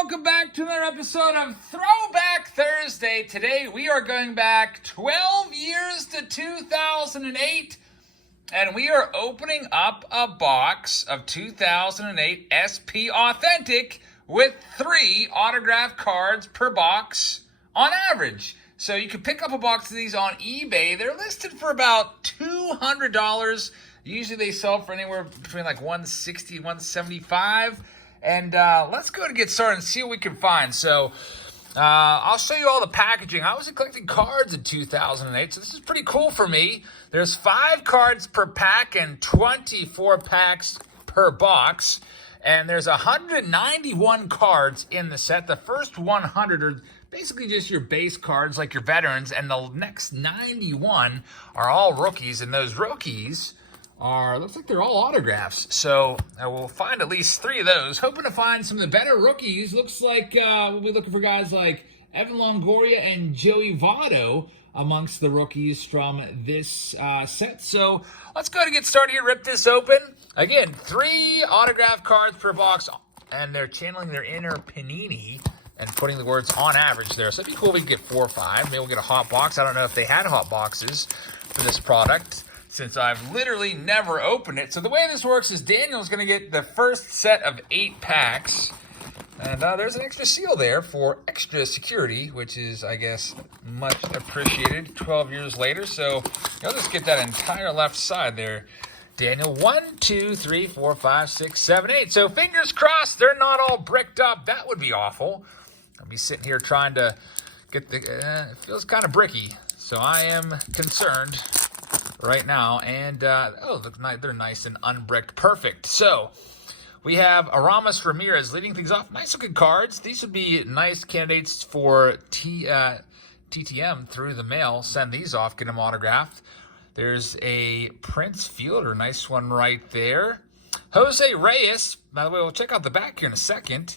welcome back to another episode of Throwback Thursday. Today we are going back 12 years to 2008, and we are opening up a box of 2008 SP Authentic with 3 autographed cards per box on average. So you can pick up a box of these on eBay. They're listed for about $200. Usually they sell for anywhere between like $160, $175. And let's go ahead and get started and see what we can find. So I'll show you all the packaging. I was collecting cards in 2008, so this is pretty cool for me. There's 5 cards per pack and 24 packs per box. And there's 191 cards in the set. The first 100 are basically just your base cards, like your veterans. And the next 91 are all rookies. And those rookies looks like they're all autographs. So we'll find at least 3 of those. Hoping to find some of the better rookies. Looks like we'll be looking for guys like Evan Longoria and Joey Votto amongst the rookies from this set. So let's go ahead and get started here. Rip this open. Again, 3 autograph cards per box, and they're channeling their inner Panini and putting the words on average there. So it'd be cool if we could get 4 or 5. Maybe we'll get a hot box. I don't know if they had hot boxes for this product, since I've literally never opened it. So the way this works is Daniel's going to get the first set of 8 packs. And there's an extra seal there for extra security, which is, I guess, much appreciated 12 years later. So you'll just get that entire left side there, Daniel. 1, 2, 3, 4, 5, 6, 7, 8. So fingers crossed they're not all bricked up. That would be awful. I'll be sitting here trying to get the... it feels kind of bricky. So I am concerned right now, and they're nice and unbricked. Perfect. So we have Aramis Ramirez leading things off. Nice looking cards. These would be nice candidates for TTM through the mail. Send these off, get them autographed. There's a Prince Fielder, nice one right there. Jose Reyes, by the way, we'll check out the back here in a second.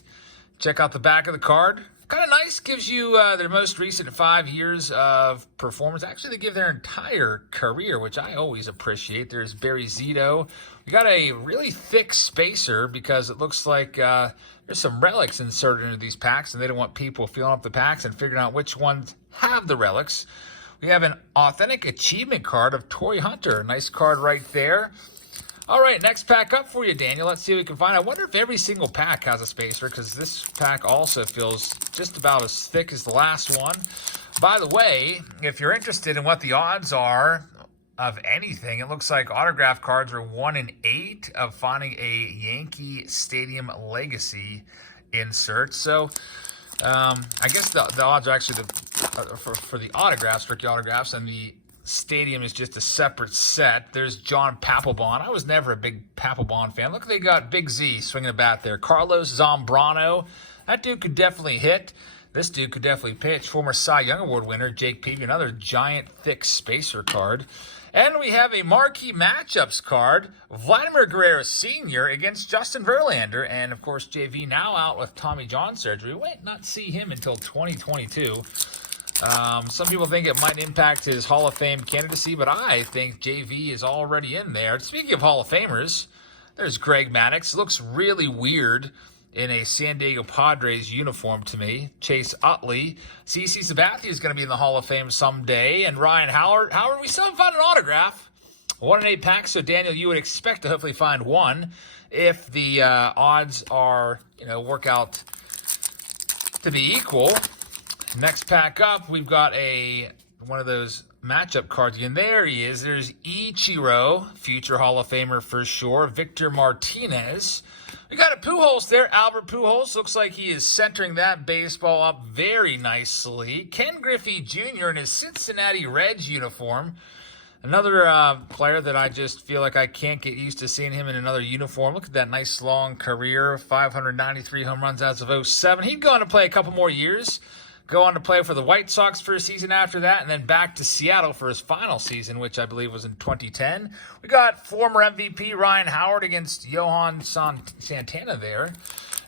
Check out the back of the card. Kind of nice, gives you their most recent 5 years of performance. Actually, they give their entire career, which I always appreciate. There's Barry Zito. We got a really thick spacer because it looks like there's some relics inserted into these packs, and they don't want people filling up the packs and figuring out which ones have the relics. We have an authentic achievement card of Torii Hunter. Nice card right there. All right, next pack up for you, Daniel. Let's see what we can find. I wonder if every single pack has a spacer, because this pack also feels just about as thick as the last one. By the way, if you're interested in what the odds are of anything, it looks like autograph cards are 1 in 8 of finding a Yankee Stadium Legacy insert. So I guess the odds are actually for the autographs, rookie autographs, and the Stadium is just a separate set. There's John Papelbon. I was never a big Papelbon fan. Look, they got Big Z swinging a bat there. Carlos Zambrano. That dude could definitely hit. This dude could definitely pitch. Former Cy Young Award winner Jake Peavy. Another giant, thick spacer card. And we have a marquee matchups card. Vladimir Guerrero Sr. against Justin Verlander. And, of course, JV now out with Tommy John surgery. We might not see him until 2022. Some people think it might impact his Hall of Fame candidacy, but I think JV is already in there. Speaking of Hall of Famers, there's Greg Maddux. Looks really weird in a San Diego Padres uniform to me. Chase Utley. CC Sabathia is going to be in the Hall of Fame someday. And Ryan Howard. Howard, we still haven't found an autograph. 1 in 8 packs, so Daniel, you would expect to hopefully find one if the odds are, work out to be equal. Next pack up, we've got one of those matchup cards again. There he is. There's Ichiro, future Hall of Famer for sure. Victor Martinez. We got a Pujols there. Albert Pujols. Looks like he is centering that baseball up very nicely. Ken Griffey Jr. in his Cincinnati Reds uniform. Another player that I just feel like I can't get used to seeing him in another uniform. Look at that nice long career. 593 home runs as of 2007. He'd go on to play a couple more years. Go on to play for the White Sox for a season after that, and then back to Seattle for his final season, which I believe was in 2010. We got former MVP Ryan Howard against Johan Santana there.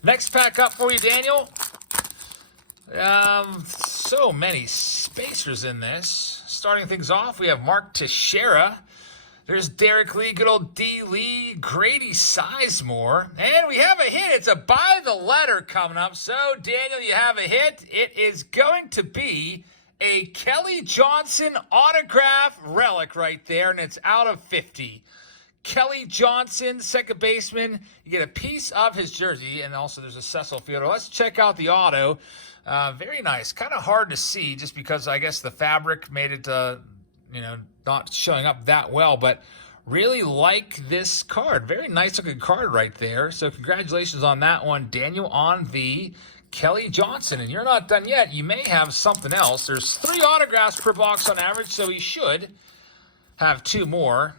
Next pack up for you, Daniel. So many spacers in this. Starting things off, we have Mark Teixeira. There's Derek Lee, good old D. Lee, Grady Sizemore. And we have a hit. It's a by the letter coming up. So, Daniel, you have a hit. It is going to be a Kelly Johnson autograph relic right there, and it's out of 50. Kelly Johnson, second baseman. You get a piece of his jersey, and also there's a Cecil Fielder. Let's check out the auto. Very nice. Kind of hard to see just because I guess the fabric made it, not showing up that well, but really like this card. Very nice looking card right there. So congratulations on that one, Daniel, on the Kelly Johnson. And you're not done yet. You may have something else. There's 3 autographs per box on average, so he should have 2 more.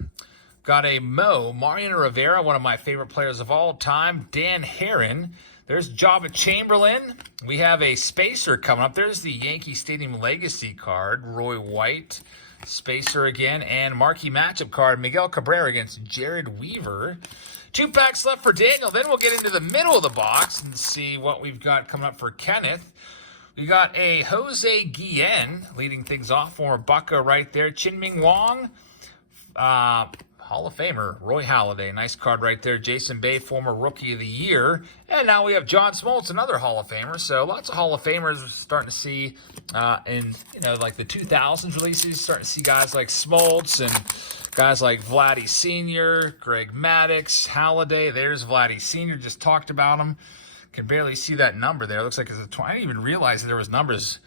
Got a Mariano Rivera, one of my favorite players of all time. Dan Herron. There's Java Chamberlain. We have a spacer coming up. There's the Yankee Stadium Legacy card. Roy White. Spacer again. And marquee matchup card. Miguel Cabrera against Jared Weaver. 2 packs left for Daniel. Then we'll get into the middle of the box and see what we've got coming up for Kenneth. We got a Jose Guillen leading things off. Former Bucca right there. Chin-Ming Wong. Hall of Famer, Roy Halladay. Nice card right there. Jason Bay, former Rookie of the Year. And now we have John Smoltz, another Hall of Famer. So lots of Hall of Famers we're starting to see in, like the 2000s releases. Starting to see guys like Smoltz and guys like Vladdy Sr., Greg Maddux, Halladay. There's Vladdy Sr., just talked about him. Can barely see that number there. Looks like it's a 20. I didn't even realize that there was numbers.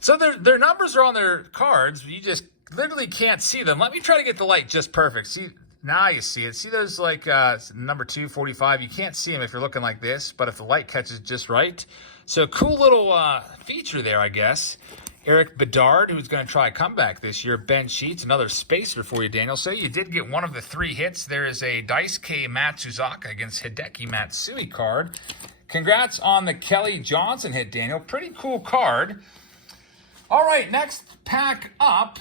So their numbers are on their cards, but you just literally can't see them. Let me try to get the light just perfect. See, now you see it. See those like number 245? You can't see them if you're looking like this, but if the light catches just right. So cool little feature there, I guess. Eric Bedard, who's going to try a comeback this year. Ben Sheets, another spacer for you, Daniel. So you did get one of the 3 hits. There is a Daisuke Matsuzaka against Hideki Matsui card. Congrats on the Kelly Johnson hit, Daniel. Pretty cool card. All right, next pack up.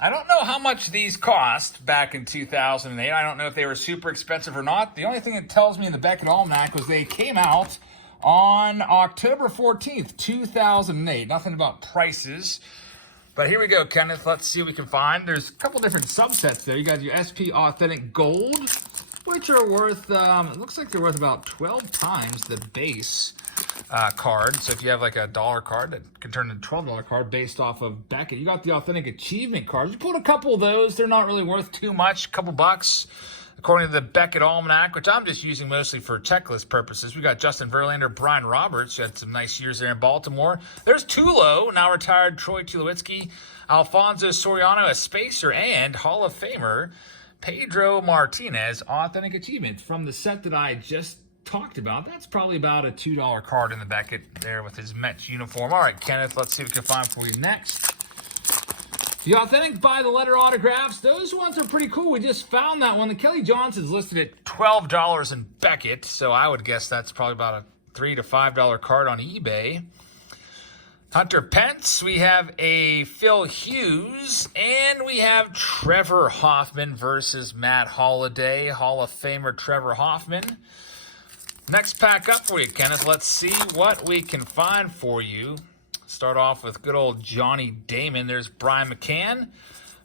I don't know how much these cost back in 2008. I don't know if they were super expensive or not. The only thing it tells me in the Beckett Almanac was they came out on October 14th, 2008. Nothing about prices. But here we go, Kenneth. Let's see what we can find. There's a couple different subsets there. You got your SP Authentic Gold, which are worth, it looks like they're worth about 12 times the base card. So if you have like a $1 card that can turn into a $12 card based off of Beckett. You got the Authentic Achievement cards. You pulled a couple of those. They're not really worth too much, a couple bucks. According to the Beckett Almanac, which I'm just using mostly for checklist purposes. We got Justin Verlander, Brian Roberts, who had some nice years there in Baltimore. There's Tulo, now retired Troy Tulowitzki, Alfonso Soriano, a spacer, and Hall of Famer Pedro Martinez, Authentic Achievement from the set that I just talked about. That's probably about a $2 card in the Beckett there with his Mets uniform. All right, Kenneth, let's see what we can find for you next. The Authentic by the letter autographs, those ones are pretty cool. We just found that one. The Kelly Johnson's listed at $12 in Beckett, so I would guess that's probably about a $3 to $5 card on eBay. Hunter Pence, we have a Phil Hughes, and we have Trevor Hoffman versus Matt Holliday, Hall of Famer Trevor Hoffman. Next pack up for you, Kenneth. Let's see what we can find for you. Start off with good old Johnny Damon. There's Brian McCann.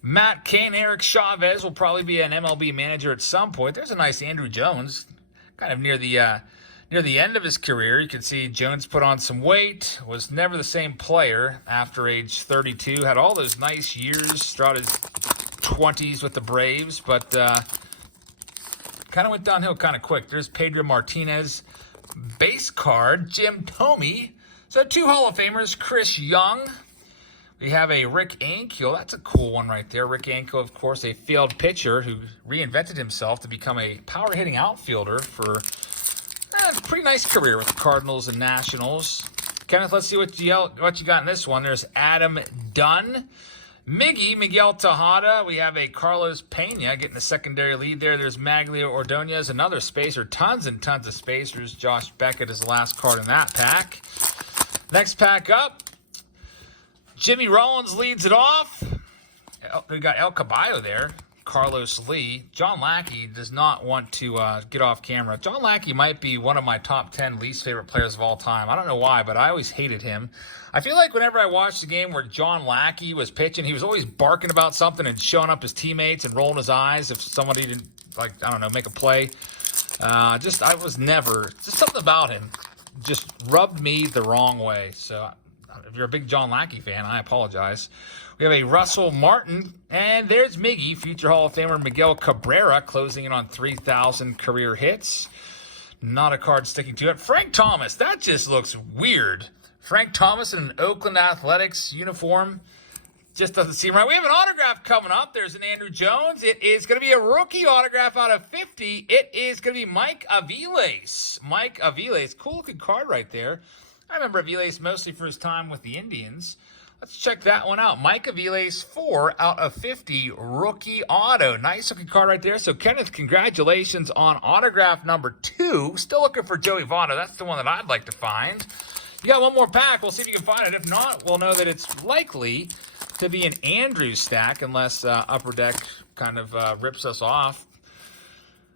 Matt Cain, Eric Chavez will probably be an MLB manager at some point. There's a nice Andrew Jones, kind of near the end of his career. You can see Jones put on some weight, was never the same player after age 32. Had all those nice years throughout his 20s with the Braves, but kind of went downhill kind of quick. There's Pedro Martinez, base card, Jim Thome. So 2 Hall of Famers, Chris Young. We have a Rick Ankiel. That's a cool one right there. Rick Ankiel, of course, a failed pitcher who reinvented himself to become a power-hitting outfielder for a pretty nice career with the Cardinals and Nationals. Kenneth, let's see what you got in this one. There's Adam Dunn. Miguel Tejada. We have a Carlos Pena getting the secondary lead there. There's Maglio Ordonez, another spacer. Tons and tons of spacers. Josh Beckett is the last card in that pack. Next pack up, Jimmy Rollins leads it off. We got El Caballo there. Carlos Lee. John Lackey does not want to get off camera. John Lackey might be one of my top 10 least favorite players of all time. I don't know why, but I always hated him. I feel like whenever I watched the game where John Lackey was pitching, he was always barking about something and showing up his teammates and rolling his eyes if somebody didn't, make a play. I was never, just something about him just rubbed me the wrong way. So if you're a big John Lackey fan, I apologize. We have a Russell Martin, and there's Miggy, future Hall of Famer Miguel Cabrera, closing in on 3,000 career hits. Not a card sticking to it. Frank Thomas, that just looks weird. Frank Thomas in an Oakland Athletics uniform just doesn't seem right. We have an autograph coming up. There's an Andrew Jones. It is going to be a rookie autograph out of 50. It is going to be Mike Aviles. Mike Aviles, cool looking card right there. I remember Aviles mostly for his time with the Indians. Let's check that one out. Mike Aviles, 4 out of 50 rookie auto. Nice looking card right there. So, Kenneth, congratulations on autograph number 2. Still looking for Joey Votto. That's the one that I'd like to find. You got one more pack. We'll see if you can find it. If not, we'll know that it's likely to be an Andrews stack unless Upper Deck kind of rips us off.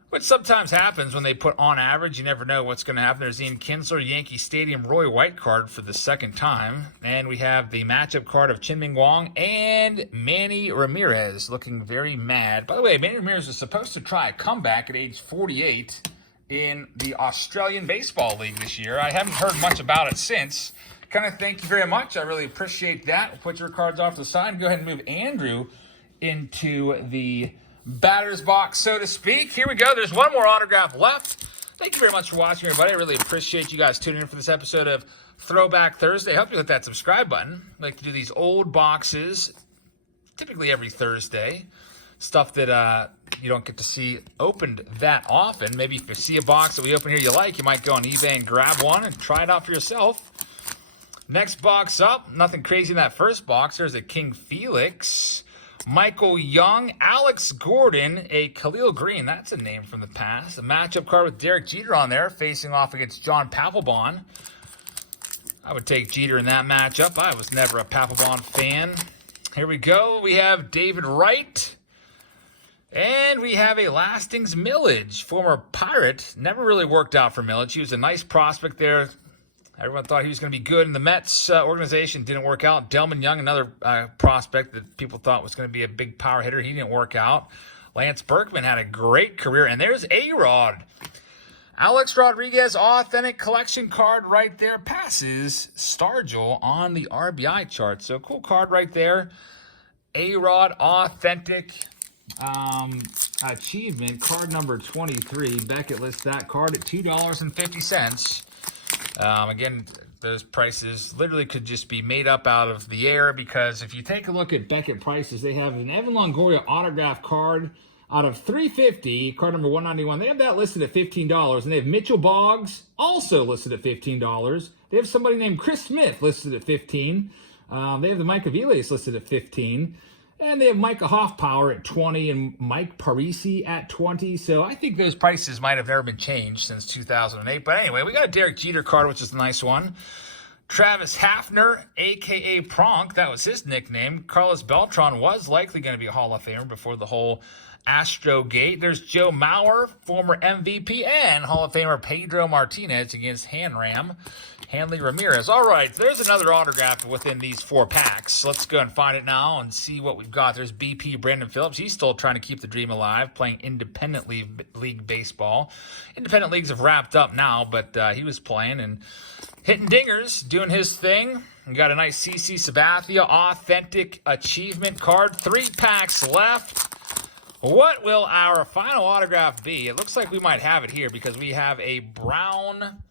Which sometimes happens when they put on average. You never know what's going to happen. There's Ian Kinsler, Yankee Stadium, Roy White card for the second time. And we have the matchup card of Chin Ming Wong and Manny Ramirez looking very mad. By the way, Manny Ramirez is supposed to try a comeback at age 48 in the Australian Baseball League this year. I haven't heard much about it since. Kenneth, thank you very much. I really appreciate that. We'll put your cards off to the side and go ahead and move Andrew into the batter's box, so to speak. Here we go. There's one more autograph left. Thank you very much for watching, everybody. I really appreciate you guys tuning in for this episode of Throwback Thursday. I hope you hit that subscribe button. I like to do these old boxes typically every Thursday. Stuff that you don't get to see opened that often. Maybe if you see a box that we open here you like, you might go on eBay and grab one and try it out for yourself. Next box up. Nothing crazy in that first box. There's a King Felix, Michael Young, Alex Gordon, a Khalil Green. That's a name from the past. A matchup card with Derek Jeter on there, facing off against John Papelbon. I would take Jeter in that matchup. I was never a Papelbon fan. Here we go. We have David Wright. And we have a Lastings Millage, former Pirate. Never really worked out for Millage. He was a nice prospect there. Everyone thought he was going to be good in the Mets organization. Didn't work out. Delman Young, another prospect that people thought was going to be a big power hitter. He didn't work out. Lance Berkman had a great career. And there's A-Rod. Alex Rodriguez, authentic collection card right there. Passes Stargell on the RBI chart. So cool card right there. A-Rod, authentic achievement. Card number 23. Beckett lists that card at $2.50. Again, those prices literally could just be made up out of the air, because if you take a look at Beckett prices, they have an Evan Longoria autograph card out of $350, card number 191. They have that listed at $15, and they have Mitchell Boggs also listed at $15. They have somebody named Chris Smith listed at $15. They have the Mike Aviles listed at $15. And they have Micah Hoffpower at $20 and Mike Parisi at $20. So I think those prices might have never been changed since 2008. But anyway, we got a Derek Jeter card, which is a nice one. Travis Hafner, a.k.a. Pronk, that was his nickname. Carlos Beltran was likely going to be a Hall of Famer before the whole Astro Gate. There's Joe Mauer, former MVP, and Hall of Famer Pedro Martinez against Hanley Ramirez. All right, there's another autograph within these 4 packs. Let's go and find it now and see what we've got. There's BP Brandon Phillips. He's still trying to keep the dream alive, playing independent league baseball. Independent leagues have wrapped up now, but he was playing and hitting dingers, doing his thing. We got a nice CC Sabathia authentic achievement card. 3 packs left. What will our final autograph be? It looks like we might have it here because we have a brown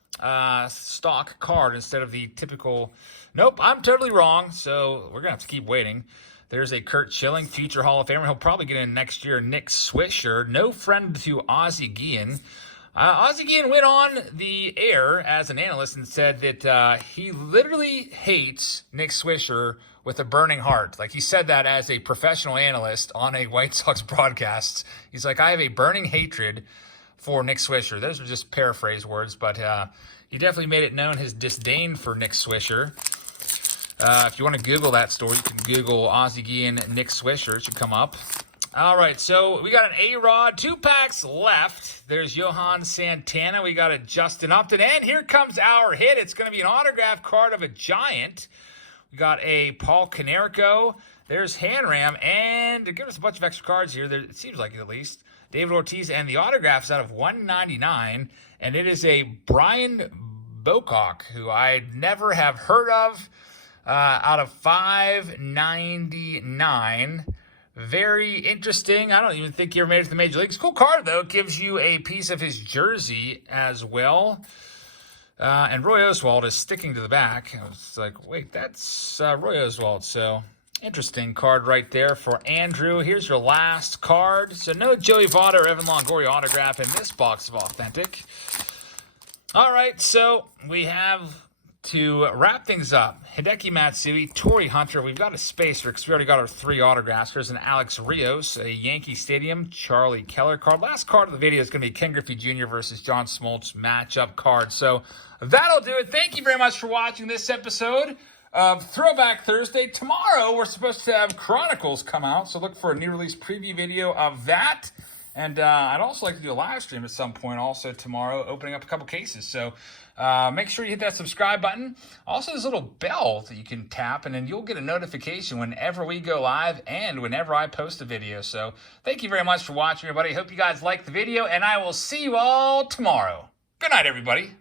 stock card instead of the typical. Nope, I'm totally wrong, so we're gonna have to keep waiting. There's a Curt Schilling, future Hall of Famer. He'll probably get in next year. Nick Swisher, no friend to Ozzie Guillen. Ozzie Guillen went on the air as an analyst and said that he literally hates Nick Swisher with a burning heart. Like, he said that as a professional analyst on a White Sox broadcast. He's like, I have a burning hatred for Nick Swisher. Those are just paraphrase words, but he definitely made it known his disdain for Nick Swisher. If you want to Google that story, you can Google Ozzie Guillen, Nick Swisher. It should come up. All right, so we got an A-Rod, 2 packs left. There's Johan Santana. We got a Justin Upton. And here comes our hit. It's going to be an autograph card of a Giant. We got a Paul Konerko. There's Hanram. And to give us a bunch of extra cards here, it seems like at least, David Ortiz. And the autograph's out of 199. And it is a Brian Bocock, who I never have heard of, out of 599. Very interesting. I don't even think he ever made it to the major leagues. Cool card, though. It gives you a piece of his jersey as well. And Roy Oswalt is sticking to the back. I was like, wait, that's Roy Oswalt. So, interesting card right there for Andrew. Here's your last card. So, no Joey Votto or Evan Longoria autograph in this box of Authentic. All right, so we have to wrap things up, Hideki Matsui, Torrey Hunter. We've got a spacer because we already got our 3 autographs. There's an Alex Rios, a Yankee Stadium, Charlie Keller card. Last card of the video is going to be Ken Griffey Jr. versus John Smoltz matchup card. So that'll do it. Thank you very much for watching this episode of Throwback Thursday. Tomorrow, we're supposed to have Chronicles come out, so look for a new release preview video of that. And I'd also like to do a live stream at some point also tomorrow, opening up a couple cases. So make sure you hit that subscribe button. Also, there's a little bell that you can tap, and then you'll get a notification whenever we go live and whenever I post a video. So thank you very much for watching, everybody. Hope you guys liked the video, and I will see you all tomorrow. Good night, everybody.